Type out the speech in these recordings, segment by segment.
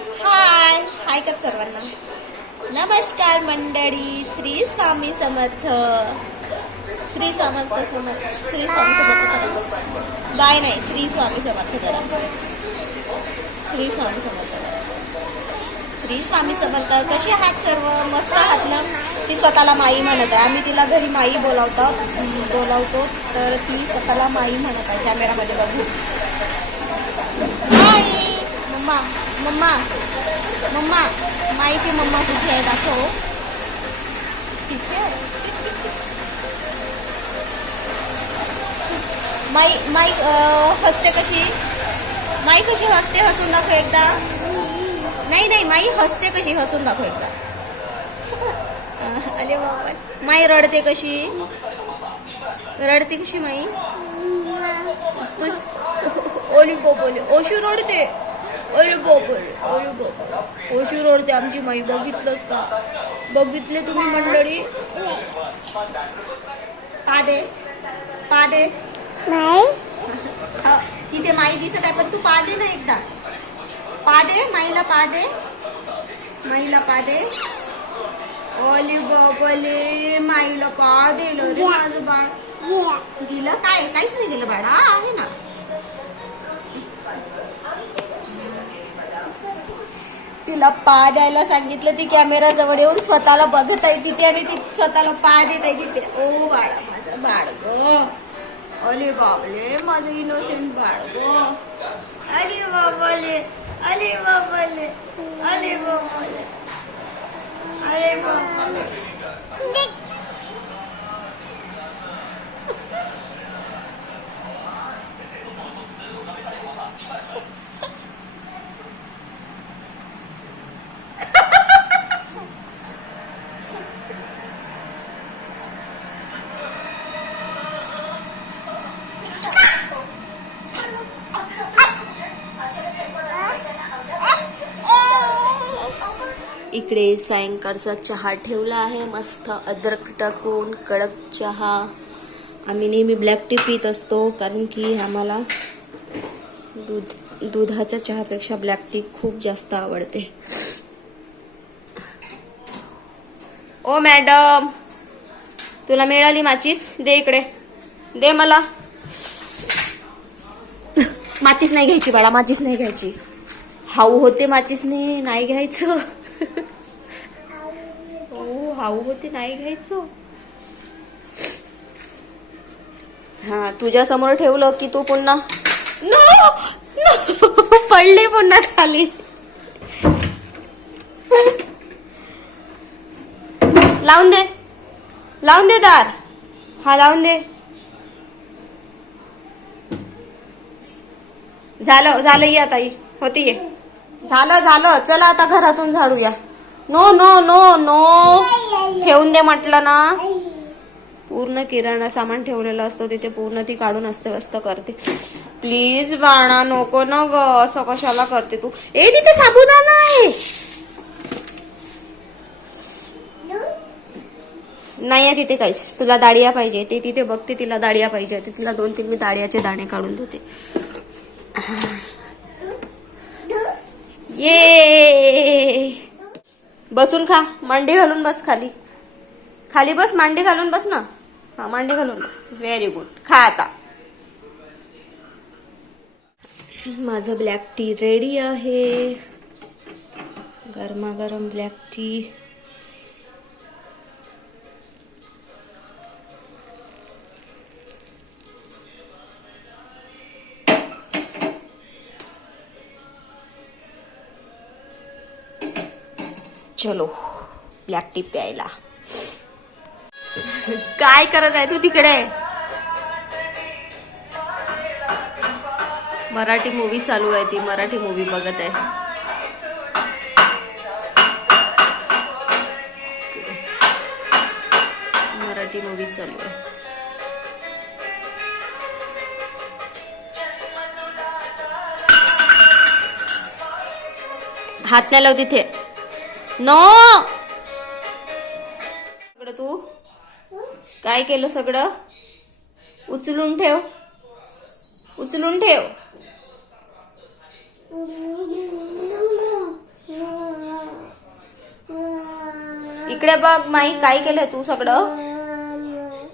हाय हाय कर सर्वांना. नमस्कार मंडळी श्री स्वामी समर्थ. श्री समर्थ समर्थ श्री स्वामी समर्थ बाय नाही श्री स्वामी समर्थ करा. श्री स्वामी समर्थ श्री स्वामी समर्थ कशी आहात सर्व? मस्त आहात ना? ती स्वतःला माई म्हणत आहे. आम्ही तिला घरी माई बोलावतो. बोलावतो तर ती स्वतःला माई म्हणत आहे. कॅमेरामध्ये बघू. माई मम्मा. मम्मा मम्मा माईची मम्मा कुठे आहे दाखव. माई माई हसते कशी? माई कशी हसते? हसून दाखव एकदा. नाही नाही माई हसते कशी? हसून दाखव एकदा. अरे बाबा. माई रडते कशी? रडते कशी माई? तू ओली बोबोली ओशू रडते. ओली बोबोली ओली बोबोली ओशू रडते आमची माई बघितलंच का? बघितले तुम्ही मंडळी? पादे पादे तिथे माई दिसत आहे पण तू पादे ना एकदा. पादे माईला पादे माईला पादे ओली बोबोली माईला का दिलं रे माझं बाळ. दिलं काय? काहीच नाही दिलं बाळा आहे ना. तिला पा द्यायला सांगितलं ती कॅमेरा जवळ येऊन स्वतःला बघत आहे तिथे आणि ती स्वतःला पा देत आहे तिथे. ओ बाळा माझं बाळग. अरे बाबले माझं इनोसेंट बाळग ग अले बाबाले अले बाबाले अले बाबाले अरे बाबाले इकडे सायंकाळचा चहा ठेवला आहे. मस्त अद्रक टाकून कडक चहा. आम्ही नेहमी ब्लॅक टी पित असतो कारण की आम्हाला दूध दुधाच्या चहापेक्षा ब्लॅक टी खूप जास्त आवडते. ओ मॅडम तुला मिळाली माचीस? दे इकडे. दे मला. माचीस नाही घ्यायची बाळा माचीस नाही घ्यायची. हाऊ होते माचीसने नाही घ्यायचं. हाऊ होते नाही घ्यायचं. हा तुझ्या समोर ठेवलं की तू पुन्हा नो पडले पुन्हा खाली. लावून दे. लावून दे दार. हा लावून दे. झालं झालं ये आता होती ये. झालं झालं. चला आता घरातून झाडूया. नो नो नो नो ठेवून दे म्हटलं ना. पूर्ण किराणा सामान ठेवलेलं असतं तिथे पूर्ण ती काढून अस्तव्यस्त करते. प्लीज बाणा नको ना ग असं कशाला करते तू? ए तिथे साबुदाणा आहे. नाही आहे तिथे काहीच. तुला दाडिया पाहिजे. ते तिथे बघते तिला दाडिया पाहिजे. ते तिला दोन तीन मी दाडियाचे दाणे काढून देते. ये. बसून खा. मांडी घालून बस खाली. खाली बस मांडी घालून बस ना. हा मांडी घालून बस. व्हेरी गुड खा आता. माझं ब्लॅक टी रेडी आहे. गरमागरम ब्लॅक टी चलो ब्लॅक टी प्यायला. काय करत आहे तू तिकडे? मराठी मूवी चालू आहे ती. मराठी मूवी बघत आहे. मराठी मूवी चालू आहे. हात नाही लाव तिथे नो! सगळं तू. काय केलं सगळं? उचलून ठेव. उचलून ठेव. इकडे बघ माई काय केलं तू सगळं?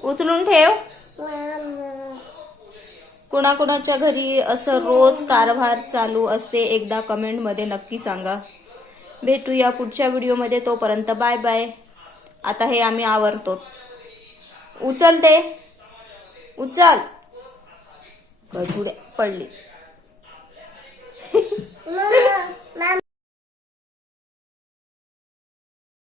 उचलून ठेव. कोणाकोणाच्या घरी असं रोज कारभार चालू असते एकदा कमेंटमध्ये नक्की सांगा. भेटूया पुढच्या व्हिडिओमध्ये तोपर्यंत बाय बाय. आता हे आम्ही आवरतो उचल ते उचल. गडबुड्या पडली.